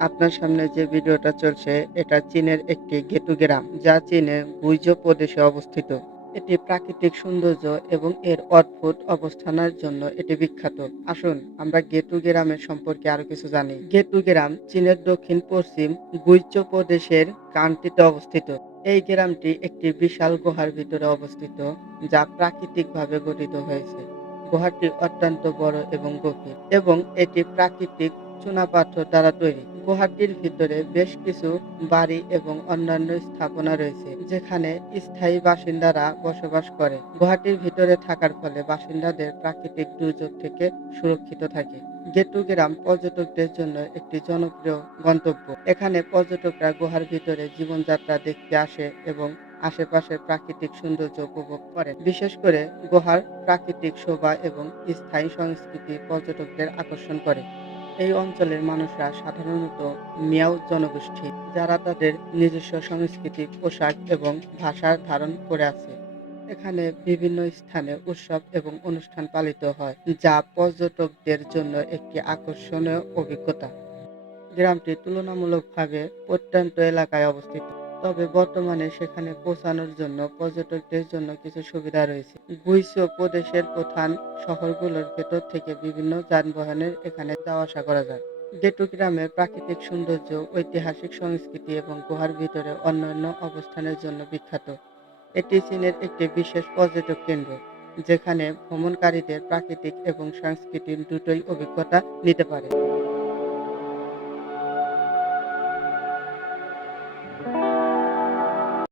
আপনার সামনে যে ভিডিওটা চলছে, এটা চীনের একটি গেটু গ্রাম, যা চীনের গুইজো প্রদেশে অবস্থিত। এটি প্রাকৃতিক সৌন্দর্য এবং এর অদ্ভুত অবস্থানের জন্য এটি বিখ্যাত। আসুন, আমরা গেটু গ্রামের সম্পর্কে আরও কিছু জানি। গেটু গ্রাম চীনের দক্ষিণ, পশ্চিম গুইজো প্রদেশের কান্ট্রিতে অবস্থিত। এই গ্রামটি একটি বিশাল গুহার ভিতরে অবস্থিত, যা প্রাকৃতিকভাবে গঠিত হয়েছে। গুহাটি অত্যন্ত বড় এবং গভীর, এবং এটি প্রাকৃতিক চুনাপাথর দ্বারা তৈরি। গুহাটির ভিতরে বেশ কিছু বাড়ি এবং অন্যান্য স্থাপনা রয়েছে, যেখানে স্থায়ী বাসিন্দারা বসবাস করে। গুহাটির ভিতরে থাকার ফলে বাসিন্দাদের প্রাকৃতিক দুর্যোগ থেকে সুরক্ষিত থাকে। গেটু গ্রাম পর্যটকদের জন্য একটি জনপ্রিয় গন্তব্য। এখানে পর্যটকরা গুহার ভিতরে জীবনযাত্রা দেখতে আসে এবং আশেপাশের প্রাকৃতিক সৌন্দর্য উপভোগ করেন বিশেষ করে গুহার প্রাকৃতিক শোভা এবং স্থায়ী সংস্কৃতি পর্যটকদের আকর্ষণ করে। এই অঞ্চলের মানুষরা সাধারণত মিয়াও জনগোষ্ঠী, যারা তাদের নিজস্ব সংস্কৃতি, পোশাক এবং ভাষা ধারণ করে আছে। এখানে বিভিন্ন স্থানে উৎসব এবং অনুষ্ঠান পালিত হয়, যা পর্যটকদের জন্য একটি আকর্ষণীয় অভিজ্ঞতা। গ্রামটি তুলনামূলকভাবে প্রত্যন্ত এলাকায় অবস্থিত। তবে বর্তমানে সেখানে পৌঁছানোর জন্য, পর্যটকদের জন্য কিছু সুবিধা রয়েছে। গুইসো প্রদেশের প্রধান শহরগুলোর ভেতর থেকে বিভিন্ন যানবাহনের এখানে যাওয়া আসা করা যায়। গেটু গ্রামের প্রাকৃতিক সৌন্দর্য, ঐতিহাসিক সংস্কৃতি এবং গুহার ভিতরে অন্যান্য অবস্থানের জন্য বিখ্যাত। এটি চীনের একটি বিশেষ পর্যটক কেন্দ্র, যেখানে ভ্রমণকারীদের প্রাকৃতিক এবং সাংস্কৃতিক দুটোই অভিজ্ঞতা নিতে পারে।